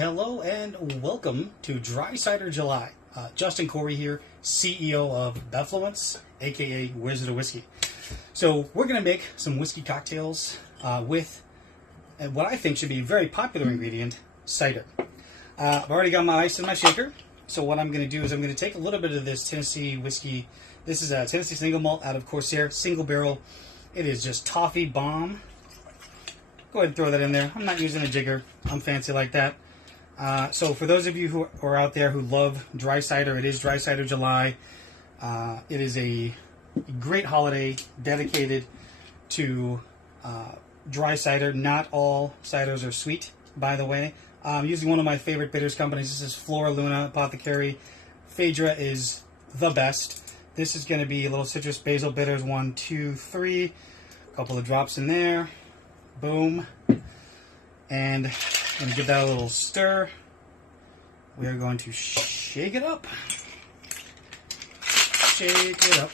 Hello and welcome to Dry Cider July. Justin Koury here, CEO of BevFluence, aka Wizard of Whiskey. So we're going to make some whiskey cocktails with what I think should be a very popular ingredient, cider. I've already got my ice in my shaker. So what I'm going to do is I'm going to take a little bit of this Tennessee whiskey. This is a Tennessee single malt out of Corsair, single barrel. It is just toffee bomb. Go ahead and throw that in there. I'm not using a jigger. I'm fancy like that. So for those of you who are out there who love dry cider, it is Dry Cider July. It is a great holiday dedicated to dry cider. Not all ciders are sweet, by the way. I'm using one of my favorite bitters companies. This is FloraLuna Apothecary. Phaedra is the best. This is going to be a little citrus-basil bitters. 1, 2, 3. A couple of drops in there. Boom. And I'm going to give that a little stir. We are going to shake it up. Shake it up.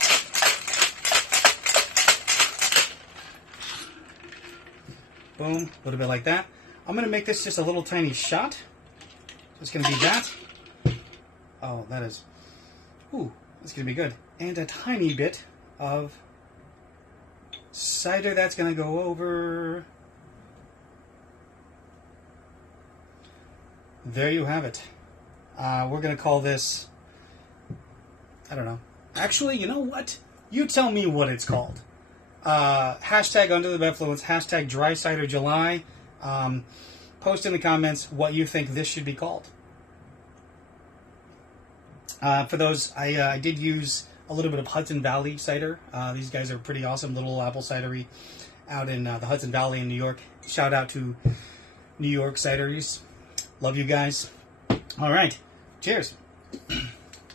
Boom. A little bit like that. I'm going to make this just a little tiny shot. So it's going to be that. Oh, that is... Ooh, that's going to be good. And a tiny bit of cider that's going to go over... There you have it. We're going to call this, I don't know. Actually, you know what? You tell me what it's called. Hashtag under the BevFluence, hashtag Dry Cider July. Post in the comments what you think this should be called. For those, I did use a little bit of Hudson Valley cider. These guys are pretty awesome. Little Apple Cidery out in the Hudson Valley in New York. Shout out to New York cideries. Love you guys. All right. Cheers.